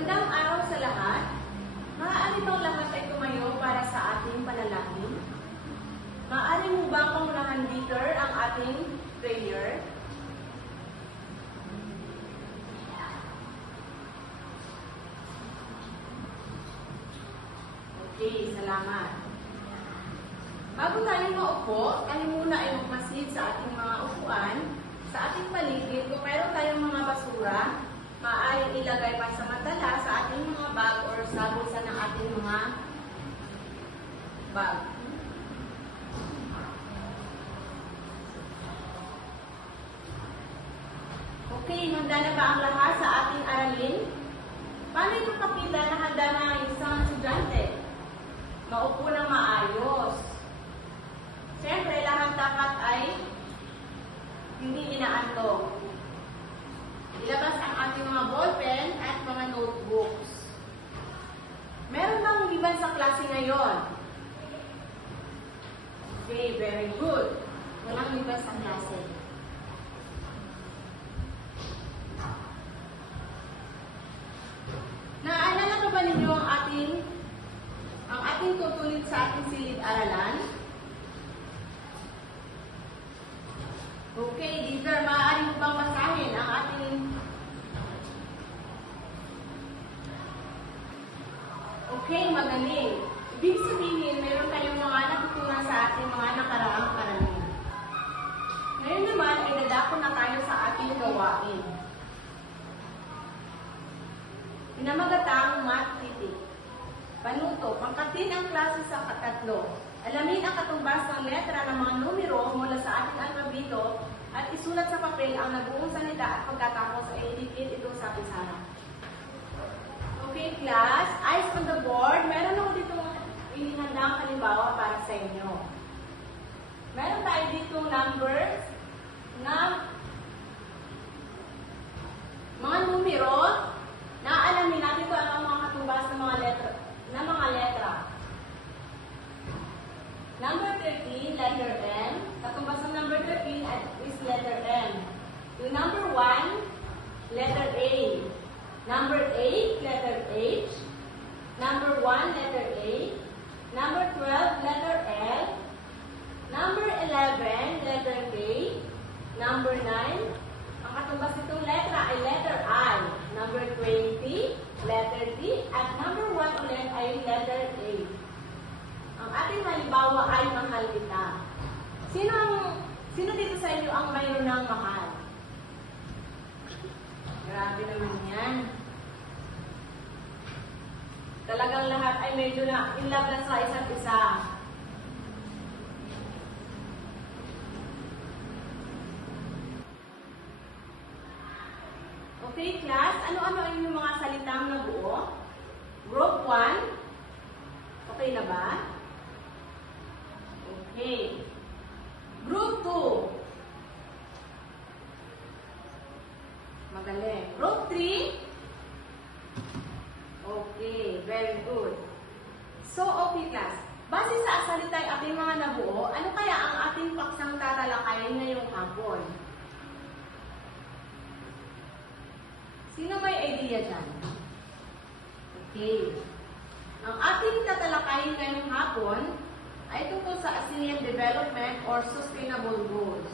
Magandang araw sa lahat. Maaari bang lahat ay tumayo para sa ating panalangin? Maaari mo bang pangunahan, Peter, ang ating prayer? Okay, salamat. Bago tayo maupo, tayo muna ay magmasid sa ating mga upuan, sa ating paligid. Kung mayroon tayong mga basura, maaaring ilagay pansamantala sa ating mga bag or sa bulsa ng ating mga bag. Okay, handa na ba ang lahat sa ating aralin? Paano ito pakita na handa na ang isang estudyante? Maupo ng maayos. Siyempre, lahat dapat ay hindi inaantok. Ilabas ang ating mga ballpen at mga notebooks. Meron bang liban sa klase ngayon? Okay, very good. Walang liban sa klase. Naaalala ko ba ninyo ang ating tutunin sa ating silid-aralan? Okay, Deezer, maaari mo bang basahin ang ating... Okay, magaling. Ibig sabihin, mayroon tayong mga natutunan sa ating mga nakaraang aralin. Ngayon naman, ay dadako na tayo sa ating gawain. Pinamagatang math titik. Panuto, pangkatin ang klase sa katatlo. Alamin ang katumbas ng letra ng mga numero mula sa ating alpabito at isulat sa papel ang nabuong salita at pagkatapos ay idikit ito sa pizarra. Okay, class. Eyes on the board. Meron ako dito inihandang halimbawa para sa inyo. Meron tayo dito numbers na mga numero na alamin natin kung ano ang mga katumbas ng mga letra. Number 13, letter M. Katumbas ng number 13 is letter M. Yung number 1, letter A. Number 8, letter H. Number 1, letter A. Number 12, letter L. Number 11, letter K. Number 9, ang katumbas nitong letra ay letter I. Number 20, letter D. At number 1 ulit ay letter A. Ang ating halimbawa ay mahal kita. Sino dito sa inyo ang mayroon ng mahal? Grabe naman yan. Talagang lahat ay medyo na in love na sa isa't isa. Okay, class. Ano-ano ay yung mga salitang nabuo? Group 1. Okay na ba? Okay. Group 2. Magaling. Group 3. Okay, very good. So, okay class. Base sa salita ay ating mga nabuo, ano kaya ang ating paksang tatalakayin ngayong hapon? Sino may idea dyan? Okay. Ang ating tatalakayin ngayong hapon ay tungkol sa ASEAN Development or Sustainable Goals.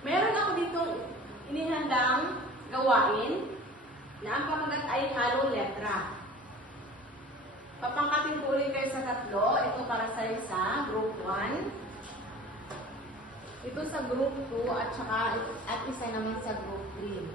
Meron ako ditong inihandang gawain na ang pamagat ay halong letra. Papangkatin ko ulit kayo sa tatlo. Ito para sa isa, group 1. Ito sa group 2 at isa naman sa group 3.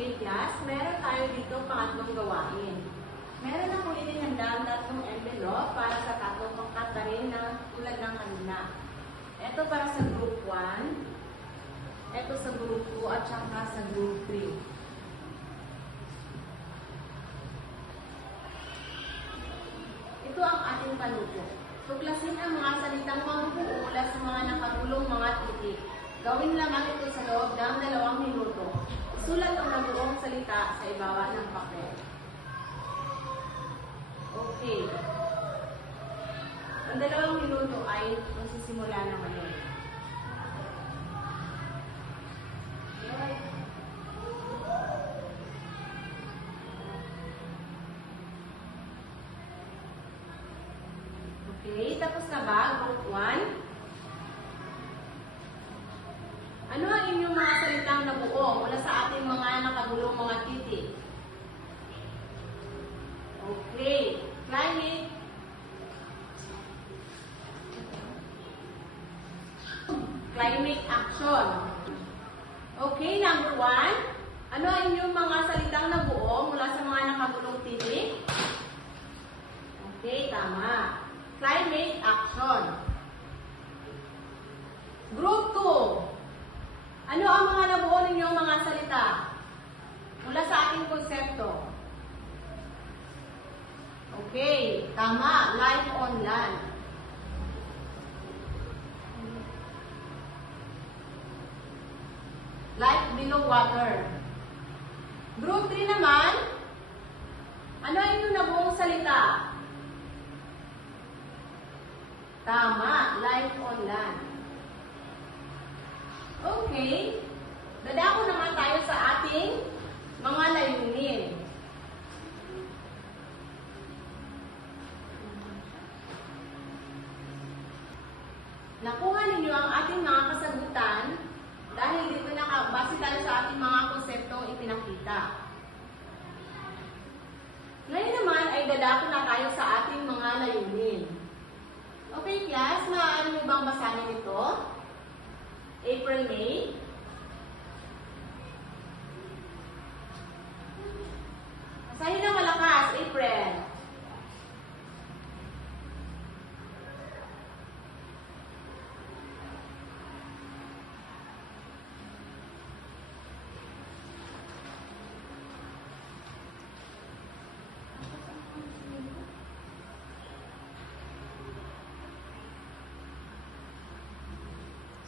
Okay, class, meron tayo dito pangatlong gawain. Meron akong inihandang tatlong envelope para sa tatlong pangkat rin na tulad ng kanina. Ito para sa group 1. Ito sa group 2 at saka sa group 3. Ito ang ating panuto. Tuklasin ang mga salitang pangbuo mula sa mga nakagulong mga titik. Gawin lamang ito sa loob ng 2 minuto. Isulat ang nabuong salita sa ibaba ng papel. Okay. Ang 2 minuto ay magsisimula na ngayon. Okay, tapos na ba? Group 1. Ano ang inyong mga salitang nabuo mula sa ating mga nakagulong mga titik? Okay, climate. Climate action. Okay, number 1. Ano ang inyong mga salitang nabuo mula sa mga nakagulong titik? Okay, tama. Climate action. Group 2. Ano ang mga nabuo ninyong mga salita mula sa ating konsepto? Okay, tama. Life on land. Life below water. Group 3 naman, ano ang inyong nabuong salita? Tama. Life on land. Okay. Dadako naman tayo sa ating mga layunin. Nakuha ninyo ang ating mga kasagutan dahil dito nakabase tayo sa ating mga konseptong ipinakita. Ngayon naman ay dadako na tayo sa ating mga layunin. Okay, class, maaari mo bang basahin ito? April, May. Basahin na malakas, April.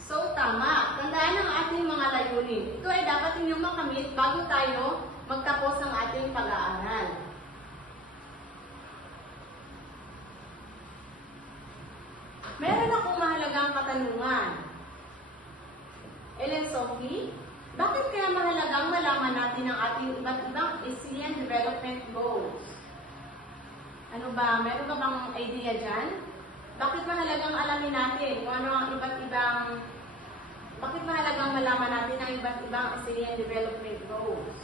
So, tama. Tandaan ang ating mga layunin. Ito ay dapat ninyong makamit bago tayo magtapos ng ating pag-aaral. Meron akong mahalagang katanungan. Ellen Sophie, bakit kaya mahalagang malaman natin ang ating iba't ibang ASEAN Development Goals? Ano ba? Meron ka bang idea dyan? Bakit mahalagang alamin natin kung ano ang iba't ibang Bakit mahalagang malaman natin ang iba't ibang ASEAN Development Goals?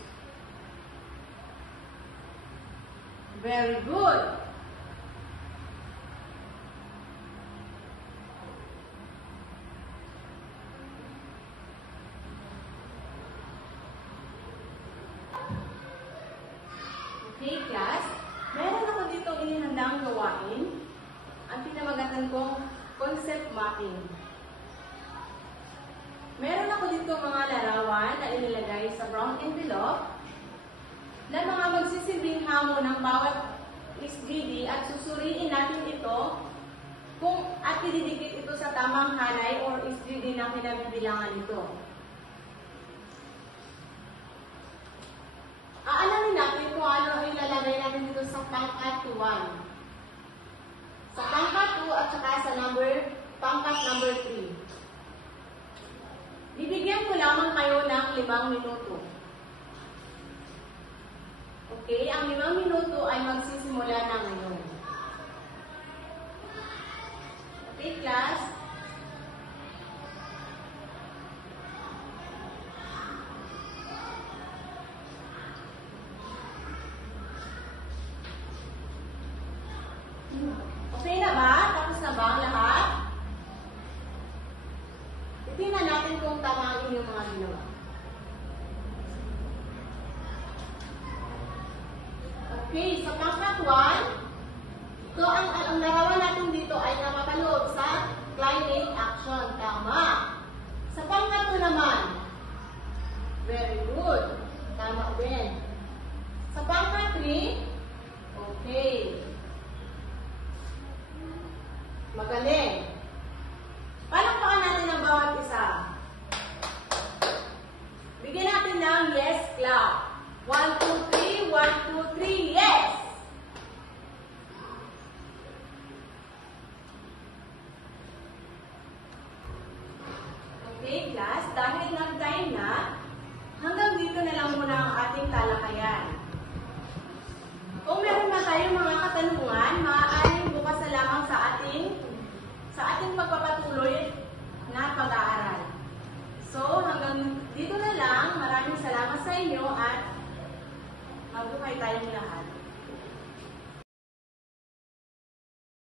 Very good! Okay, class. Meron ako dito inihandang gawain. Ang pinamagatan kong concept mapping. Meron ako dito mga larawan na inilagay sa brown envelope na mga magsisilbing hamon ng bawat SGD at susuriin natin ito at ididikit ito sa tamang hanay or SGD na kinabibilangan nito. Aalamin natin kung ano ang ilalagay natin dito sa pangkat 1. Sa pangkat 2 at saka sa pangkat number 3. Bibigyan ko lamang kayo ng 5 minuto. Okay, ang 5 minuto ay magsisimula na ngayon. Okay, class? Okay na ba? Tapos na ba ang lahat? Tingnan natin kung tama ang inyong mga ginawa. Okay, sa pangkat 1, so ang larawan natin dito ay nakapaloob sa climate action. Tama. Sa pangkat 2 naman, Magaling.